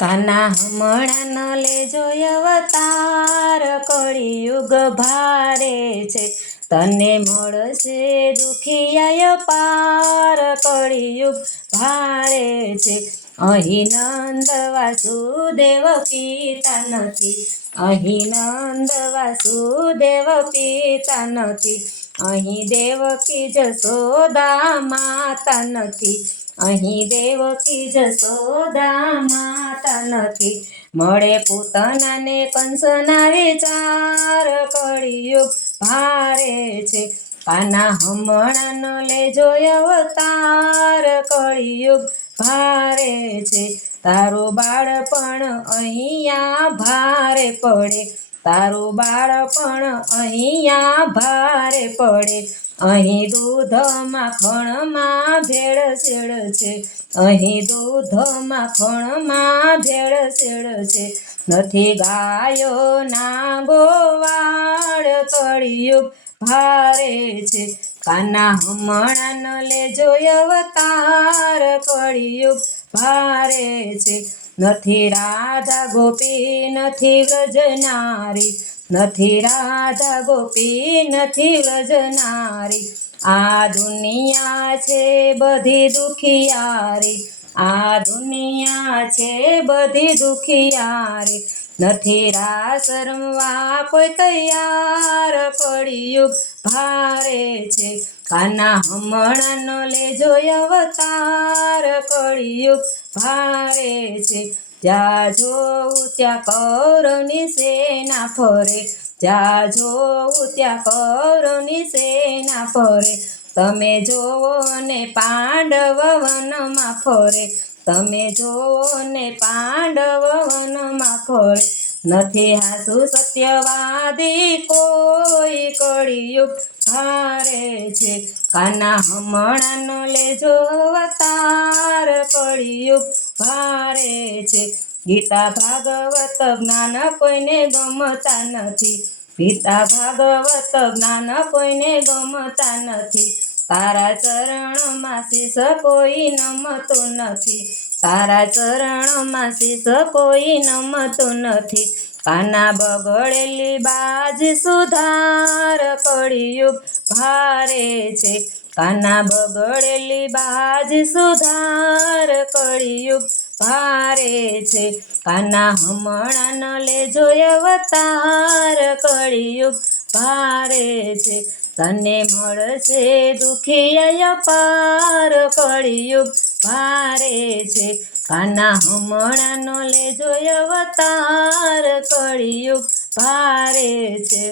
કાના હમણાં ન લેજો અવતાર, કળિયુગ ભારે છે તને મળશે દુખિયા પાર. કળિયુગ ભારે છે, અહીં નંદ વાસુદેવ પિતા નથી, અહીં નંદ વાસુદેવ પિતા નથી, અહીં દેવકી જશોદા માતા નથી, અહીં દેવકી જશોદા માતા નથી. મળે પૂતનાને કંસના વિચાર, કળિયુગ ભારે છે કાના હમણાં ન લેજો અવતાર. કળિયુગ ભારે છે, તારું બાળપણ અહીંયા ભારે પડે, તારું બાળપણ અહીંયા ભારે પડે. અહીં દૂધ માખણમાં ભેળસેળ છે, અહીં દૂધ માખણમાં ભેળસેળ છે. નથી ગાયો ના ગોવાળ, કળિયુગ ભારે છે કાના હમણાં ન લેજો અવતાર. કળિયુગ ભારે છે, નથી રાધા ગોપી નથી વ્રજનારી, નથી રાધા ગોપી નથી વ્રજનારી. આ દુનિયા છે બધી દુખિયારી, આ દુનિયા છે બધી દુખિયારી. નથી રાસ રમવા કોઈ તૈયાર, કળિયુગ ભારે છે કાના હમણાં ન લેજો અવતાર. કળિયુગ ભારે છે, જ્યાં જોવું ત્યાં કૌરવની સેના ફરે, જ્યાં જોવું ત્યાં કૌરવની સેના ફરે. તમે જોવો ને પાંડવ વનમાં ફરે, તમે જોવો ને પાંડવ વનમાં ફરે. નથી હાસુ સત્યવાદી કોઈ, કળિયુગ ભારે છે કાના હમણાં ન લેજો અવતાર. કળિયુગ ભારે છે, ગીતા ભાગવત જ્ઞાન કોઈને ગમતા નથી, ગીતા ભાગવત જ્ઞાન કોઈને ગમતા નથી. તારા ચરણમાં શીશ કોઈ નમતું નથી, તારા ચરણમાં શીશ કોઈ નમતું નથી. કાના બગડેલી બાજ સુધાર, કળિયુગ ભારે છે કાના બગડેલી બાજ સુધાર. કળિયુગ ભારે છે, કાના હમણાં ન લેજો અવતાર. કળિયુગ ભારે છે, તને મળશે દુખિયા પાર. કળિયુગ ભારે છે, કાના હમણાં ન લેજો અવતાર. કળિયુગ ભારે છે.